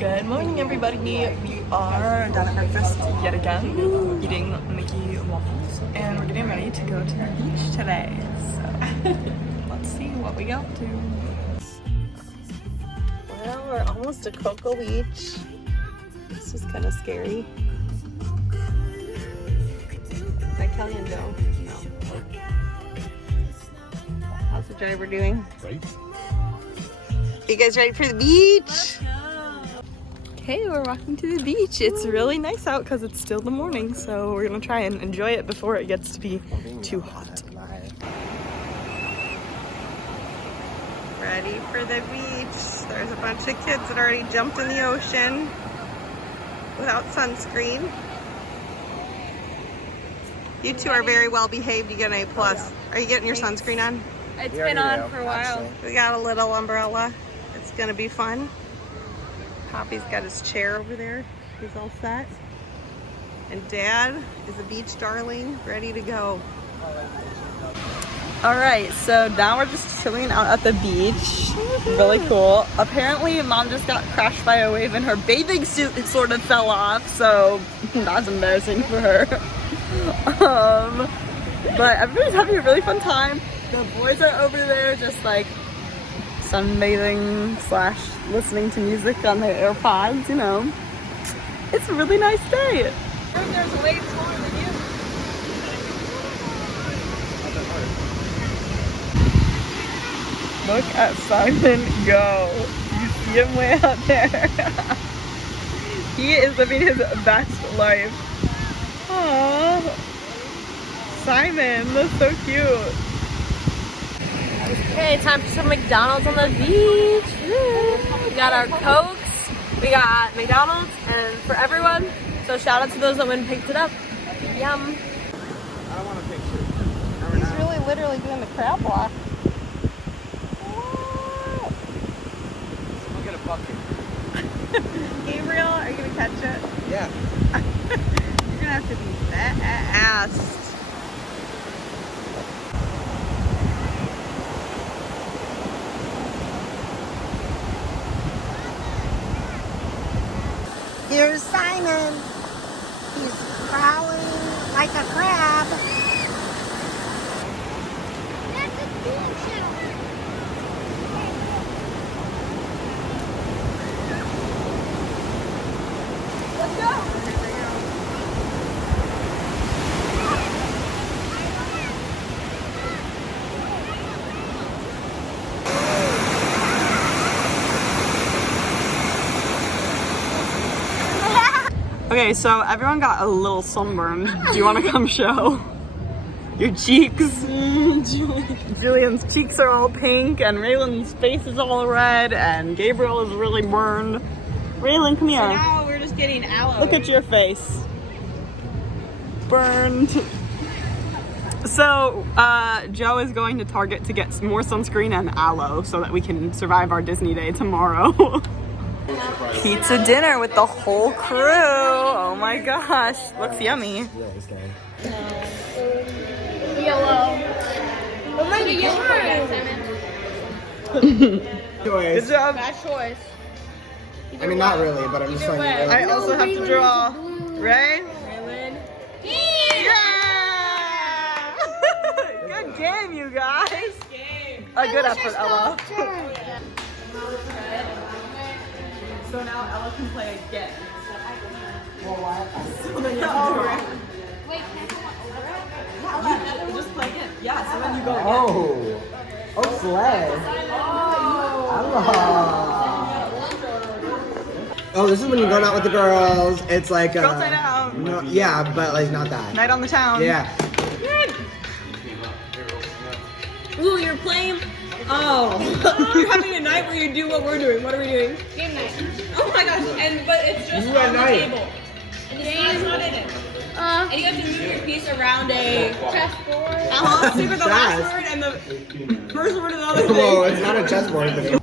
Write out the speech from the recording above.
Good morning, everybody. We are down at breakfast yet again, eating Mickey waffles, and we're getting ready to go to the beach today. So let's see what we get up to. Well, we're almost to Cocoa Beach. This is kind of scary. Is that Kelly and Joe? No. How's the driver doing? Right. You guys ready for the beach? Okay, we're walking to the beach. It's really nice out because it's still the morning, so we're gonna try and enjoy it before it gets to be too hot. Ready for the beach. There's a bunch of kids that already jumped in the ocean without sunscreen. You two are very well behaved. You get an A+. Are you getting your sunscreen on? It's been on for a while. We got a little umbrella. It's gonna be fun. Poppy's got his chair over there. He's all set. And Dad is a beach darling, ready to go. All right, so now we're just chilling out at the beach. Really cool. Apparently, Mom just got crashed by a wave and her bathing suit sort of fell off, so that's embarrassing for her. But everybody's having a really fun time. The boys are over there just like sunbathing / listening to music on their AirPods, you know. It's a really nice day. There's way taller than you. Look at Simon go. You see him way out there. He is living his best life. Aww. Simon, that's so cute. Okay, time for some McDonald's on the beach. Woo. We got our Cokes, we got McDonald's, and for everyone. So shout out to those that went and picked it up. Yum. I don't want a picture. He's really literally doing the crab walk. Look at a bucket. Gabriel, are you gonna catch it? Yeah. You're gonna have to be fast. Here's Simon. He's crawling like a crab. That's a cool shower. Let's go. Okay, so everyone got a little sunburn. Do you want to come show your cheeks? Julian's cheeks are all pink, and Raylan's face is all red, and Gabriel is really burned. Raylan, come here. Now we're just getting aloe. Look at your face. Burned. So, Joe is going to Target to get some more sunscreen and aloe so that we can survive our Disney day tomorrow. Pizza dinner with the whole crew. Oh my gosh. Looks yummy. Yeah, this guy. Yellow. Oh my god. Good job. Bad choice. I mean, not really, but I'm just like. I also have to draw. Ray? Raylan. Yeah! Good game, you guys. A good effort, Ella. So now Ella can play again. So then you have to do it. Wait, can I You just play again. Yeah, so then you go again. Oh, sled. Oh, this is when you're going out with the girls. It's like Girls Night Out. No, yeah, but like not that. Night on the town. Yeah. Ooh, you're playing. Oh. You're having a night where you do what we're doing. What are we doing? Game night. Oh my gosh. But it's just You on at the night. table. And the slide's not in it. And you have to move your piece around a Chessboard. see, but the last word and the first word of the other thing. Whoa, it's not a chessboard thing.